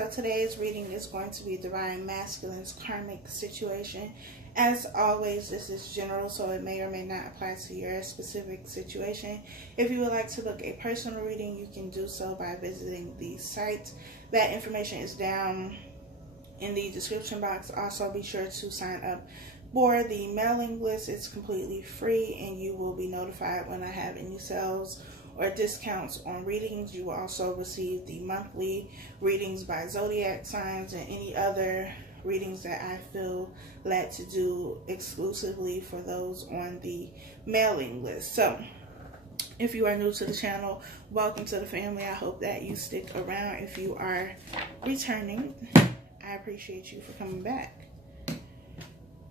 So today's reading is going to be Divine Masculine's Karmic situation. As always, this is general, so it may or may not apply to your specific situation. If you would like to book a personal reading, you can do so by visiting the site. That information is down in the description box. Also, be sure to sign up for the mailing list. It's completely free, and you will be notified when I have any sales or discounts on readings. You will also receive the monthly readings by zodiac signs and any other readings that I feel led to do exclusively for those on the mailing list. So if you are new to the channel, welcome to the family. I hope that you stick around. If you are returning, I appreciate you for coming back.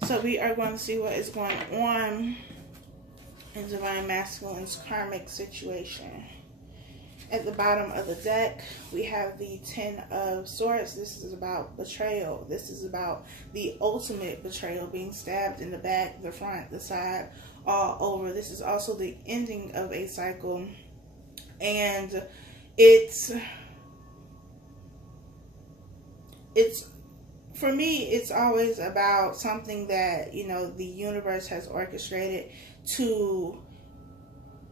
So we are going to see what is going on in Divine Masculine's karmic situation. At the bottom of the deck, we have the Ten of Swords. This is about betrayal. This is about the ultimate betrayal, being stabbed in the back, the front, the side, all over. This is also the ending of a cycle. And it's for me, it's always about something that, you know, the universe has orchestrated to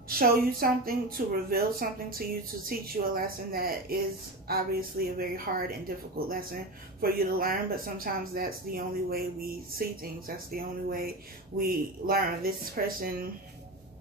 show you something, to reveal something to you, to teach you a lesson that is obviously a very hard and difficult lesson for you to learn. But sometimes that's the only way we see things. That's the only way we learn. This person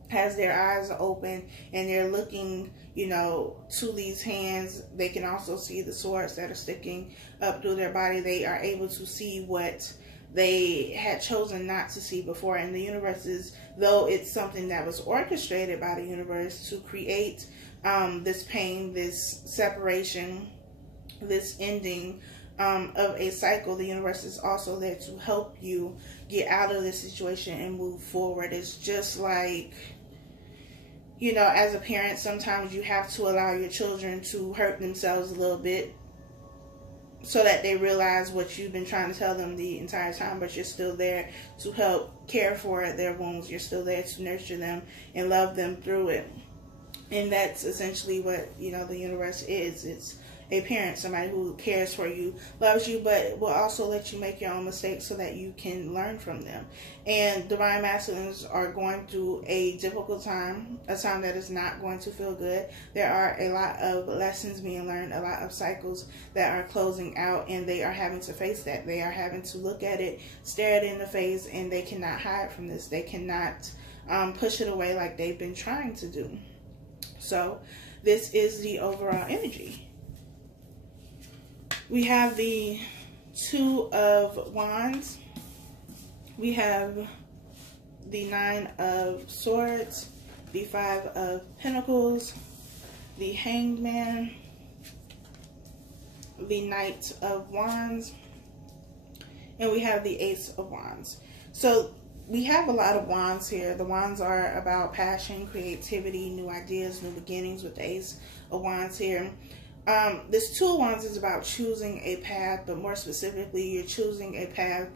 has their eyes open and they're looking, you know, to these hands. They can also see the swords that are sticking up through their body. They are able to see what they had chosen not to see before. And the universe is, though it's something that was orchestrated by the universe to create this pain, this separation, this ending of a cycle, the universe is also there to help you get out of this situation and move forward. It's just like, you know, as a parent, sometimes you have to allow your children to hurt themselves a little bit so that they realize what you've been trying to tell them the entire time, but you're still there to help care for their wounds. You're still there to nurture them and love them through it. And that's essentially what, you know, the universe is. It's a parent, somebody who cares for you, loves you, but will also let you make your own mistakes so that you can learn from them. And Divine Masculines are going through a difficult time, a time that is not going to feel good. There are a lot of lessons being learned, a lot of cycles that are closing out, and they are having to face that. They are having to look at it, stare it in the face, and they cannot hide from this. They cannot push it away like they've been trying to do. So this is the overall energy. We have the Two of Wands. We have the Nine of Swords, the Five of Pentacles, the Hanged Man, the Knight of Wands, and we have the Ace of Wands. So we have a lot of wands here. The wands are about passion, creativity, new ideas, new beginnings with the Ace of Wands here. This Two of Wands is about choosing a path, but more specifically, you're choosing a path,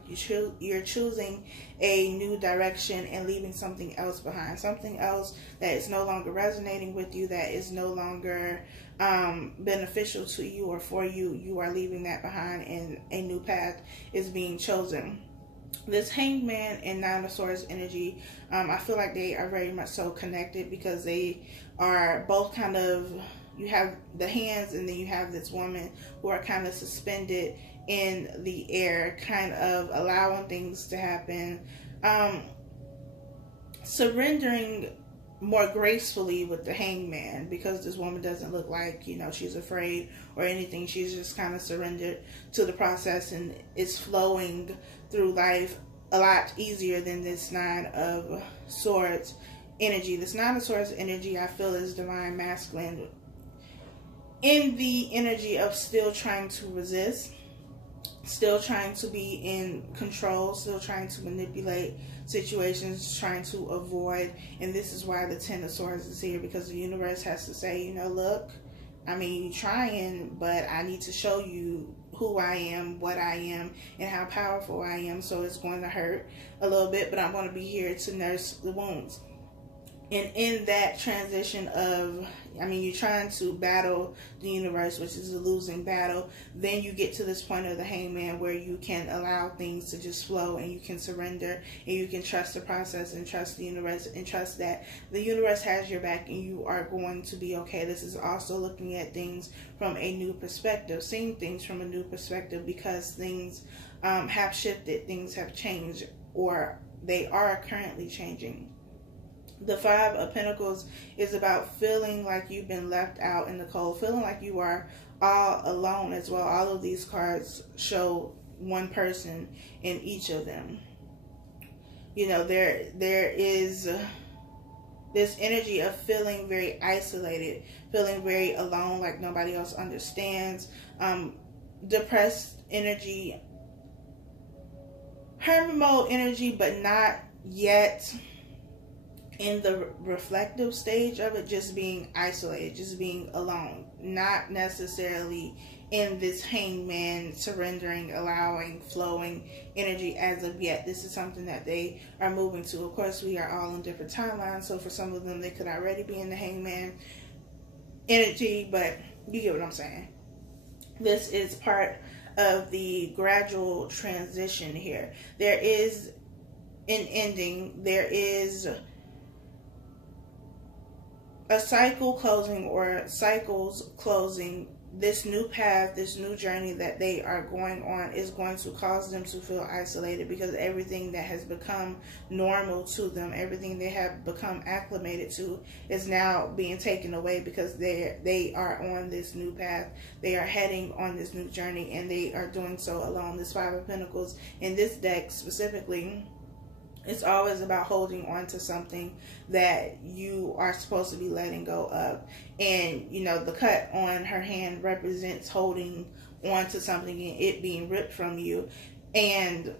you're choosing a new direction and leaving something else behind. Something else that is no longer resonating with you, that is no longer beneficial to you or for you. You are leaving that behind and a new path is being chosen. This Hanged Man and Nine of Swords energy, I feel like they are very much so connected because they are both kind of, you have the hands and then you have this woman who are kind of suspended in the air, kind of allowing things to happen, surrendering more gracefully with the Hanged Man, because this woman doesn't look like, you know, she's afraid or anything. She's just kind of surrendered to the process and is flowing through life a lot easier than this Nine of Swords energy. This Nine of Swords energy, I feel, is Divine Masculine in the energy of still trying to resist, still trying to be in control, still trying to manipulate situations, trying to avoid. And this is why the Ten of Swords is here, because the universe has to say, you know, look, I mean, you're trying, but I need to show you who I am, what I am, and how powerful I am. So it's going to hurt a little bit, but I'm going to be here to nurse the wounds. And in that transition of, I mean, you're trying to battle the universe, which is a losing battle. Then you get to this point of the hangman where you can allow things to just flow, and you can surrender, and you can trust the process and trust the universe and trust that the universe has your back and you are going to be okay. This is also looking at things from a new perspective, seeing things from a new perspective, because things have shifted, things have changed, or they are currently changing. The Five of Pentacles is about feeling like you've been left out in the cold, feeling like you are all alone as well. All of these cards show one person in each of them. You know, there is this energy of feeling very isolated, feeling very alone, like nobody else understands. Depressed energy, hermit mode energy, but not yet in the reflective stage of it, just being isolated, just being alone, not necessarily in this hangman, surrendering, allowing, flowing energy as of yet. This is something that they are moving to. Of course, we are all in different timelines, so for some of them, they could already be in the hangman energy, but you get what I'm saying. This is part of the gradual transition here. There is an ending. There is a cycle closing, or cycles closing. This new path, this new journey that they are going on is going to cause them to feel isolated, because everything that has become normal to them, everything they have become acclimated to, is now being taken away, because they are on this new path. They are heading on this new journey, and they are doing so alone. This Five of Pentacles in this deck specifically, it's always about holding on to something that you are supposed to be letting go of. And, you know, the cut on her hand represents holding on to something and it being ripped from you. And,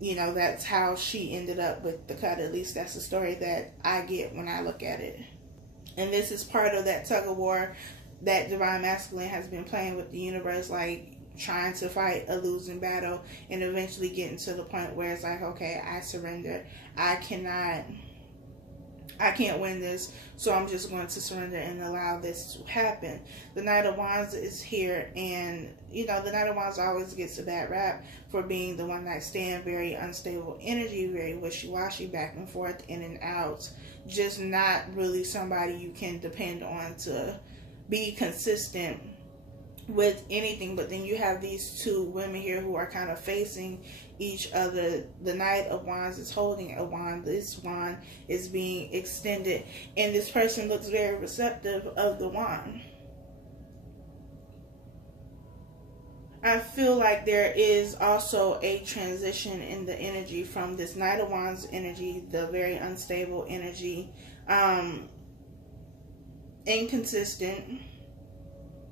you know, that's how she ended up with the cut. At least that's the story that I get when I look at it. And this is part of that tug of war that Divine Masculine has been playing with the universe, like trying to fight a losing battle, and eventually getting to the point where it's like, okay, I surrender. I can't win this, so I'm just going to surrender and allow this to happen. The Knight of Wands is here, and you know, the Knight of Wands always gets a bad rap for being the one night stand, very unstable energy, very wishy-washy, back and forth, in and out, just not really somebody you can depend on to be consistent with anything. But then you have these two women here who are kind of facing each other. The Knight of Wands is holding a wand. This wand is being extended, and this person looks very receptive of the wand. I feel like there is also a transition in the energy from this Knight of Wands energy, the very unstable energy, inconsistent,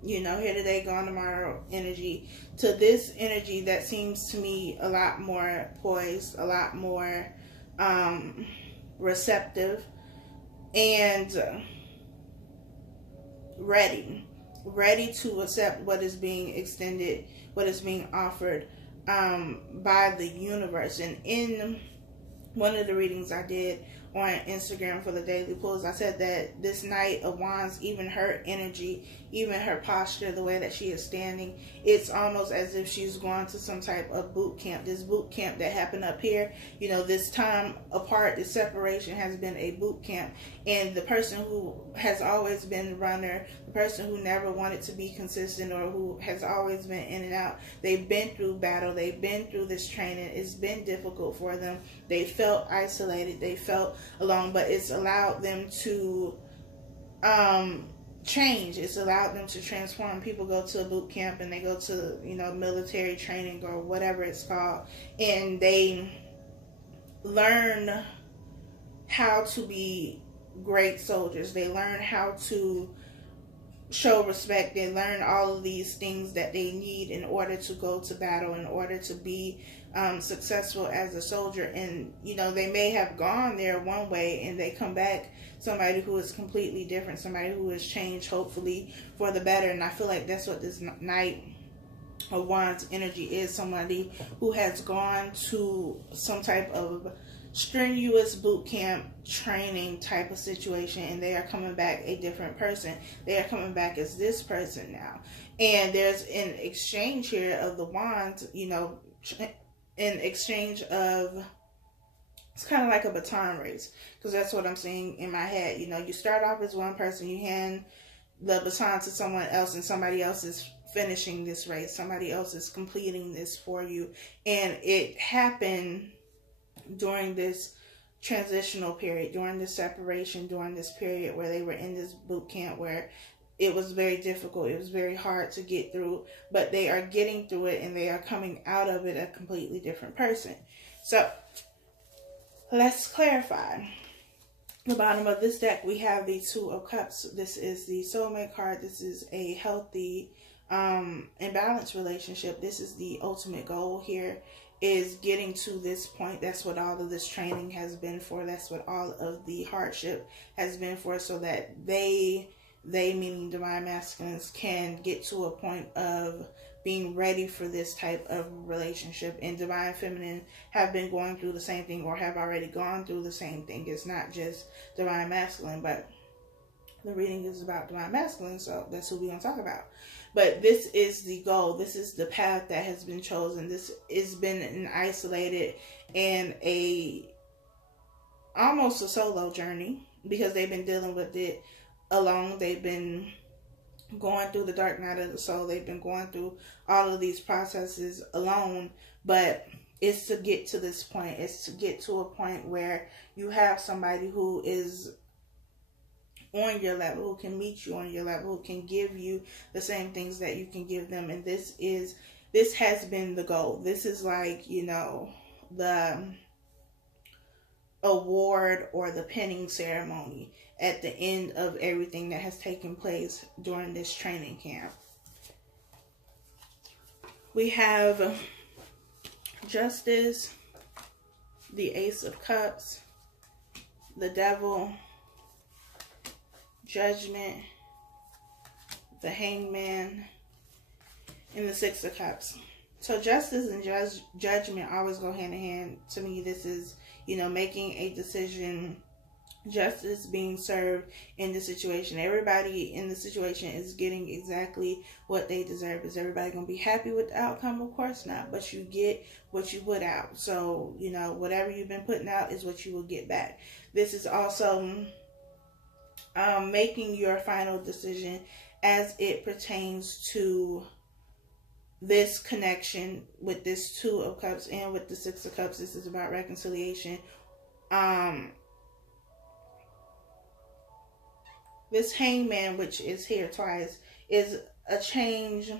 you know, here today, gone tomorrow energy, to this energy that seems to me a lot more poised, a lot more receptive, and ready to accept what is being extended, what is being offered by the universe. And in one of the readings I did on Instagram for the daily pulls, I said that this Knight of Wands, even her energy, even her posture, the way that she is standing, it's almost as if she's going to some type of boot camp. This boot camp that happened up here, you know, this time apart, this separation has been a boot camp. And the person who has always been the runner, the person who never wanted to be consistent, or who has always been in and out, they've been through battle, they've been through this training, it's been difficult for them, they felt isolated, they felt alone, but it's allowed them to change. It's allowed them to transform. People go to a boot camp and they go to, you know, military training or whatever it's called, and they learn how to be great soldiers. They learn how to show respect. They learn all of these things that they need in order to go to battle, in order to be successful as a soldier. And, you know, they may have gone there one way and they come back somebody who is completely different, somebody who has changed, hopefully for the better. And I feel like that's what this Knight of Wands energy is, somebody who has gone to some type of strenuous boot camp training type of situation, and they are coming back a different person. They are coming back as this person now. And there's an exchange here of the wands, you know, in exchange of, it's kind of like a baton race, because that's what I'm seeing in my head. You know, you start off as one person, you hand the baton to someone else, and somebody else is finishing this race. Somebody else is completing this for you. And it happened during this transitional period, during this separation, during this period where they were in this boot camp where it was very difficult. It was very hard to get through, but they are getting through it, and they are coming out of it a completely different person. So let's clarify. The bottom of this deck, we have the Two of Cups. This is the soulmate card. This is a healthy and balanced relationship. This is the ultimate goal here, is getting to this point. That's what all of this training has been for. That's what all of the hardship has been for, so that they meaning divine masculines, can get to a point of being ready for this type of relationship. And divine feminine have been going through the same thing, or have already gone through the same thing. It's not just divine masculine, but the reading is about divine masculine, so that's who we're going to talk about. But this is the goal. This is the path that has been chosen. This has been an isolated and almost a solo journey, because they've been dealing with it alone. They've been going through the dark night of the soul. They've been going through all of these processes alone, but it's to get to this point. It's to get to a point where you have somebody who is on your level, who can meet you on your level, who can give you the same things that you can give them. And this has been the goal. This is like, you know, the award or the pinning ceremony at the end of everything that has taken place during this training camp. We have Justice, the Ace of Cups, the Devil, Judgment, the Hangman, and the Six of Cups. So justice and judgment always go hand in hand. To me, this is, you know, making a decision, justice being served in the situation. Everybody in the situation is getting exactly what they deserve. Is everybody going to be happy with the outcome? Of course not. But you get what you put out. So, you know, whatever you've been putting out is what you will get back. This is also making your final decision as it pertains to this connection with this Two of Cups and with the Six of Cups. This is about reconciliation. This Hangman, which is here twice, is a change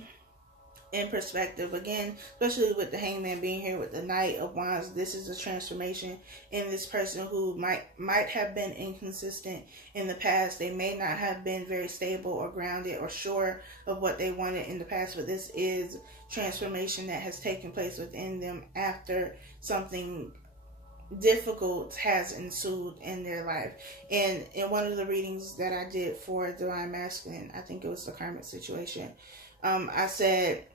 in perspective. Again, especially with the Hangman being here with the Knight of Wands, this is a transformation in this person who might have been inconsistent in the past. They may not have been very stable or grounded or sure of what they wanted in the past, but this is transformation that has taken place within them after something difficult has ensued in their life. And in one of the readings that I did for Divine Masculine, I think it was the Karmic situation, I said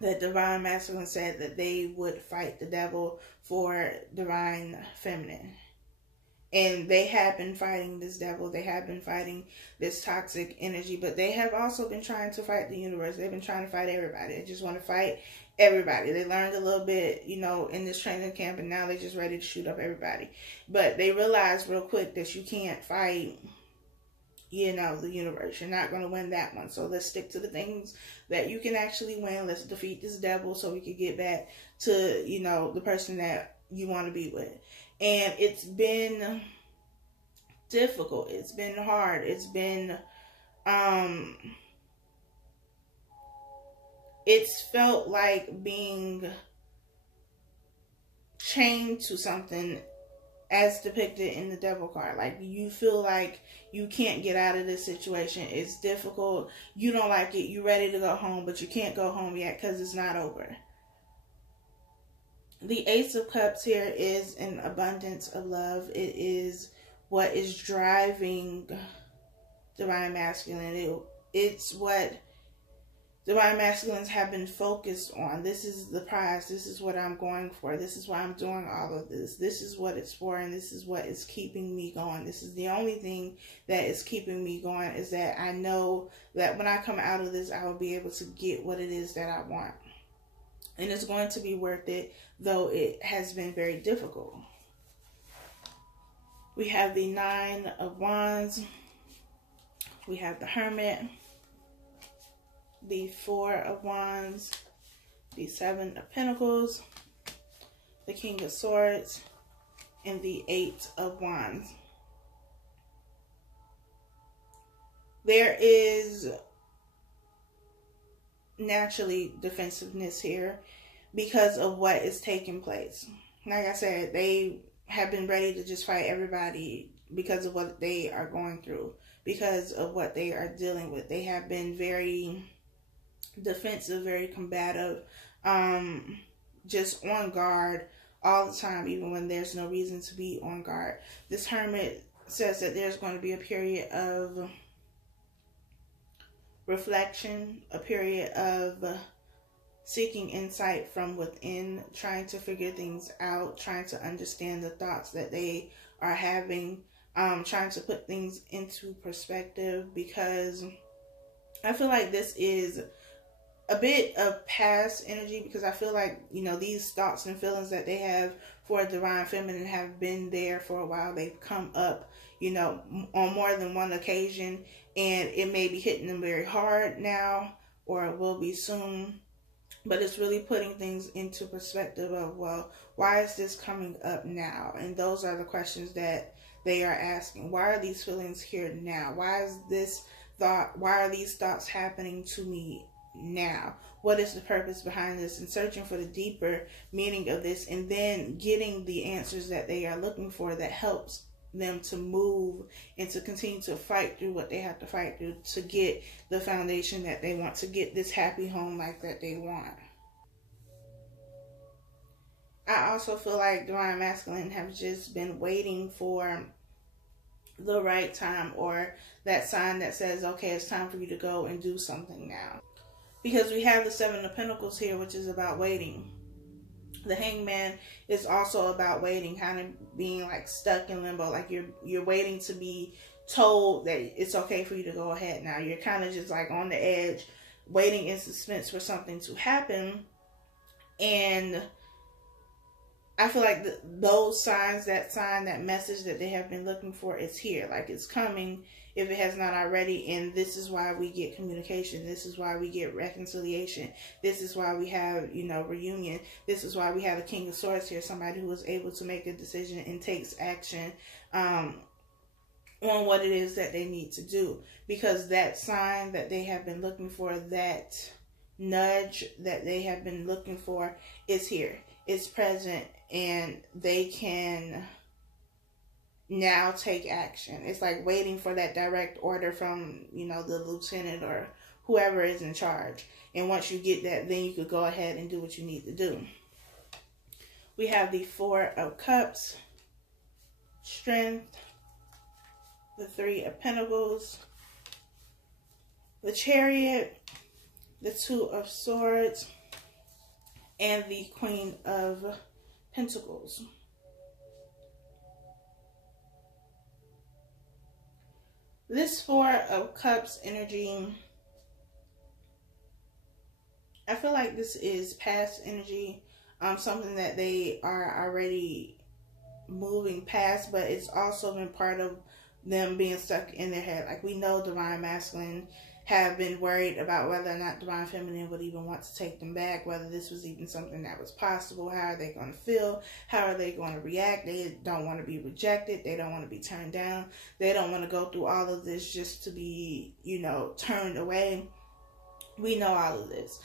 that Divine Masculine said that they would fight the devil for Divine Feminine. And they have been fighting this devil. They have been fighting this toxic energy. But they have also been trying to fight the universe. They've been trying to fight everybody. They just want to fight everybody. They learned a little bit, you know, in this training camp. And now they're just ready to shoot up everybody. But they realized real quick that you can't fight, you know, the universe. You're not going to win that one. So let's stick to the things that you can actually win. Let's defeat this devil so we can get back to, you know, the person that you want to be with. And it's been difficult. It's been hard. It's been, it's felt like being chained to something as depicted in the devil card. Like you feel like you can't get out of this situation. It's difficult. You don't like it. You're ready to go home, but you can't go home yet because it's not over. The Ace of Cups here is an abundance of love. It is what is driving Divine Masculine. It's what Divine masculines have been focused on. This is the prize. This is what I'm going for. This is why I'm doing all of this. This is what it's for, and this is what is keeping me going. This is the only thing that is keeping me going, is that I know that when I come out of this, I will be able to get what it is that I want. And it's going to be worth it, though it has been very difficult. We have the Nine of Wands. We have the Hermit, the Four of Wands, the Seven of Pentacles, the King of Swords, and the Eight of Wands. There is naturally defensiveness here because of what is taking place. Like I said, they have been ready to just fight everybody because of what they are going through, because of what they are dealing with. They have been very defensive, very combative, just on guard all the time, even when there's no reason to be on guard. This Hermit says that there's going to be a period of reflection, a period of seeking insight from within, trying to figure things out, trying to understand the thoughts that they are having, trying to put things into perspective, because I feel like this is a bit of past energy, because I feel like, you know, these thoughts and feelings that they have for Divine Feminine have been there for a while. They've come up, you know, on more than one occasion, and it may be hitting them very hard now, or it will be soon. But it's really putting things into perspective of, well, why is this coming up now? And those are the questions that they are asking. Why are these feelings here now? Why is this thought, why are these thoughts happening to me now? What is the purpose behind this? And searching for the deeper meaning of this, and then getting the answers that they are looking for that helps them to move and to continue to fight through what they have to fight through to get the foundation that they want, to get this happy home life that they want. I also feel like Divine Masculine have just been waiting for the right time, or that sign that says, okay, it's time for you to go and do something now. Because we have the Seven of Pentacles here, which is about waiting. The Hangman is also about waiting, kind of being like stuck in limbo, like you're waiting to be told that it's okay for you to go ahead now. You're kind of just like on the edge, waiting in suspense for something to happen. And I feel like those signs, that sign, that message that they have been looking for is here. Like it's coming if it has not already. And this is why we get communication. This is why we get reconciliation. This is why we have, you know, reunion. This is why we have a King of Swords here. Somebody who is able to make a decision and takes action on what it is that they need to do. Because that sign that they have been looking for, that nudge that they have been looking for is here. It's present, and they can now take action. It's like waiting for that direct order from, you know, the lieutenant or whoever is in charge. And once you get that, then you could go ahead and do what you need to do. We have the Four of Cups, Strength, the Three of Pentacles, the Chariot, the Two of Swords, and the Queen of Pentacles. This Four of Cups energy, I feel like this is past energy, something that they are already moving past, but it's also been part of them being stuck in their head. Like we know Divine Masculine have been worried about whether or not Divine Feminine would even want to take them back, whether this was even something that was possible. How are they going to feel? How are they going to react? They don't want to be rejected. They don't want to be turned down. They don't want to go through all of this just to be, you know, turned away. We know all of this.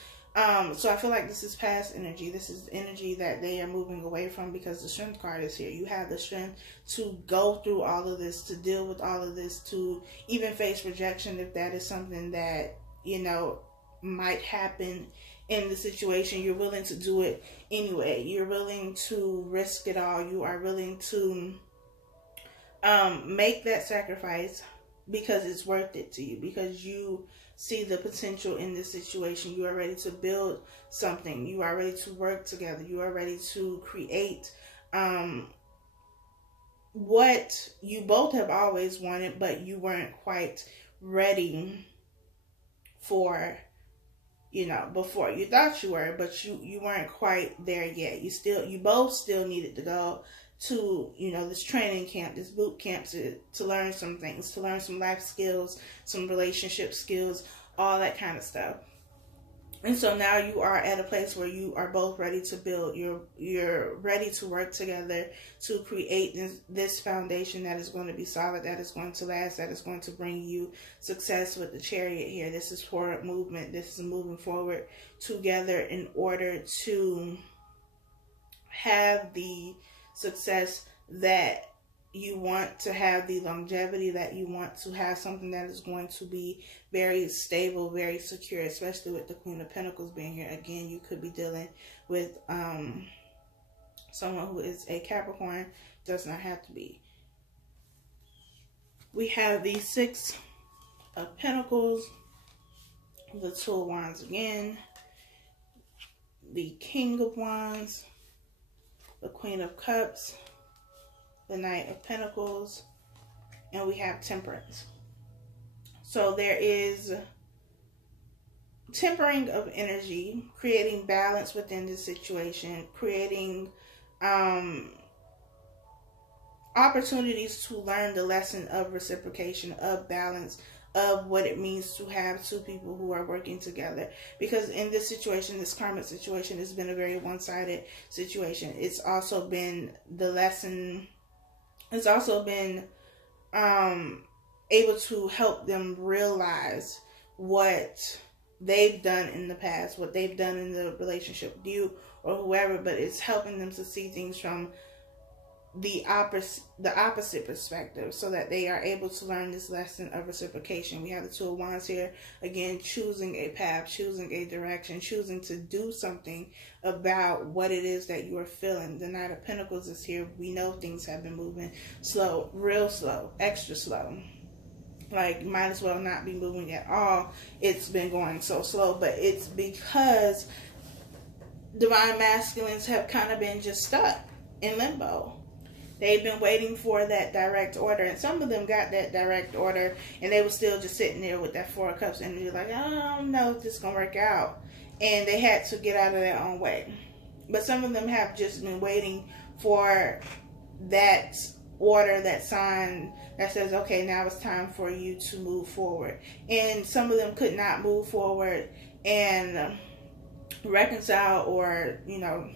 So I feel like this is past energy. This is energy that they are moving away from, because the Strength card is here. You have the strength to go through all of this, to deal with all of this, to even face rejection if that is something that, you know, might happen in the situation. You're willing to do it anyway. You're willing to risk it all. You are willing to make that sacrifice because it's worth it to you, because you see the potential in this situation. You are ready to build something. You are ready to work together. You are ready to create what you both have always wanted, but you weren't quite ready for, you know, before. You thought you were, but you weren't quite there yet. You both still needed to go to, you know, this training camp, this boot camp to learn some things, to learn some life skills, some relationship skills, all that kind of stuff. And so now you are at a place where you are both ready to build. You're ready to work together to create this foundation that is going to be solid, that is going to last, that is going to bring you success with the Chariot here. This is forward movement. This is moving forward together in order to have the success that you want, to have the longevity that you want, to have something that is going to be very stable, very secure, especially with the Queen of Pentacles being here. Again, you could be dealing with someone who is a Capricorn. Does not have to be. We have the Six of Pentacles, the Two of Wands again, the King of Wands, the Queen of Cups, the Knight of Pentacles, and we have Temperance. So there is tempering of energy, creating balance within the situation, creating opportunities to learn the lesson of reciprocation, of balance, of what it means to have two people who are working together. Because in this situation, this karmic situation, has been a very one-sided situation. It's also been the lesson. It's also been able to help them realize what they've done in the past, what they've done in the relationship with you or whoever, but it's helping them to see things from the opposite perspective, so that they are able to learn this lesson of reciprocation. We have the Two of Wands here, again, choosing a path, choosing a direction, choosing to do something about what it is that you are feeling. The Knight of Pentacles is here. We know things have been moving slow, real slow, extra slow. Like, might as well not be moving at all. It's been going so slow, but it's because divine masculines have kind of been just stuck in limbo. They've been waiting for that direct order, and some of them got that direct order, and they were still just sitting there with that Four of Cups energy, like, I don't know if this is going to work out, and they had to get out of their own way. But some of them have just been waiting for that order, that sign that says, okay, now it's time for you to move forward. And some of them could not move forward and reconcile or, you know,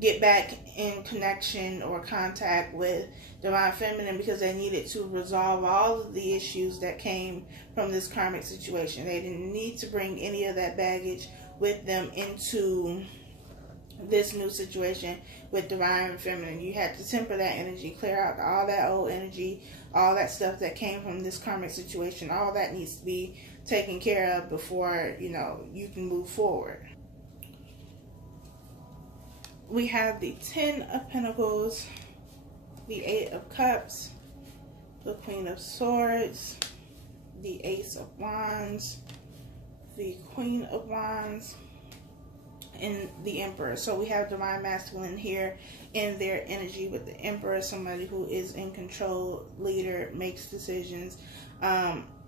get back in connection or contact with Divine Feminine, because they needed to resolve all of the issues that came from this karmic situation. They didn't need to bring any of that baggage with them into this new situation with Divine Feminine. You had to temper that energy, clear out all that old energy, all that stuff that came from this karmic situation. All that needs to be taken care of before, you know, you can move forward. We have the Ten of Pentacles, the Eight of Cups, the Queen of Swords, the Ace of Wands, the Queen of Wands, and the Emperor. So we have Divine Masculine here in their energy with the Emperor, somebody who is in control, leader, makes decisions,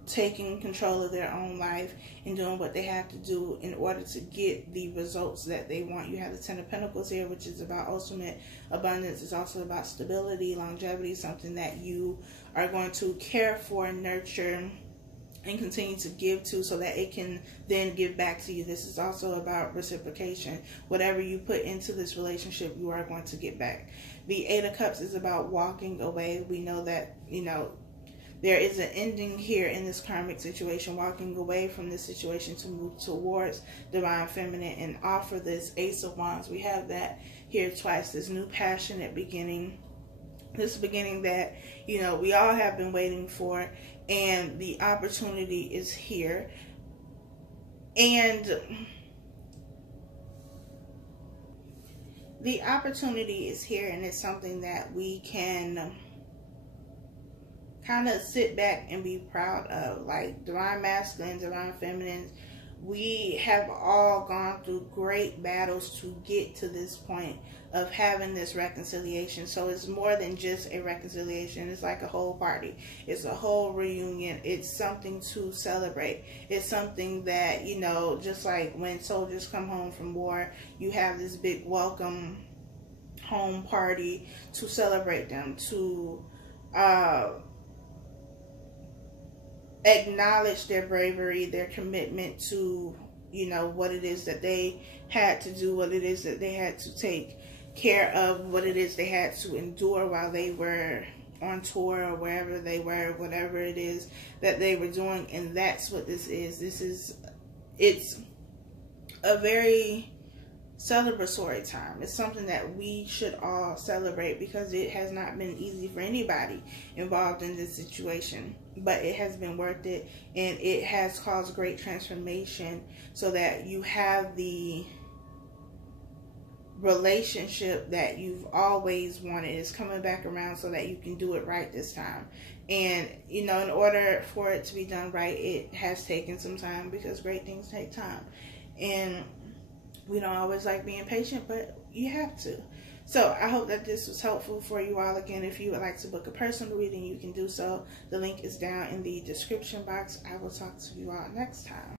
taking control of their own life and doing what they have to do in order to get the results that they want. You have the Ten of Pentacles here, which is about ultimate abundance. It's also about stability, longevity, something that you are going to care for, nurture, and continue to give to, so that it can then give back to you. This is also about reciprocation. Whatever you put into this relationship, you are going to get back. The Eight of Cups is about walking away. We know that, you know, there is an ending here in this karmic situation, walking away from this situation to move towards Divine Feminine and offer this Ace of Wands. We have that here twice, this new passionate beginning, this beginning that, you know, we all have been waiting for, and the opportunity is here. And the opportunity is here, and it's something that we can kind of sit back and be proud of. Like divine masculine, divine feminine, we have all gone through great battles to get to this point of having this reconciliation. So it's more than just a reconciliation. It's like a whole party. It's a whole reunion. It's something to celebrate. It's something that, you know, just like when soldiers come home from war, you have this big welcome home party to celebrate them, to acknowledge their bravery, their commitment to, you know, what it is that they had to do, what it is that they had to take care of, what it is they had to endure while they were on tour or wherever they were, whatever it is that they were doing. And that's what this is. It's a very celebratory time. It's something that we should all celebrate, because it has not been easy for anybody involved in this situation, but it has been worth it, and it has caused great transformation so that you have the relationship that you've always wanted. Is coming back around so that you can do it right this time. And, you know, in order for it to be done right, it has taken some time, because great things take time. And we don't always like being patient, but you have to. So I hope that this was helpful for you all. Again, if you would like to book a personal reading, you can do so. The link is down in the description box. I will talk to you all next time.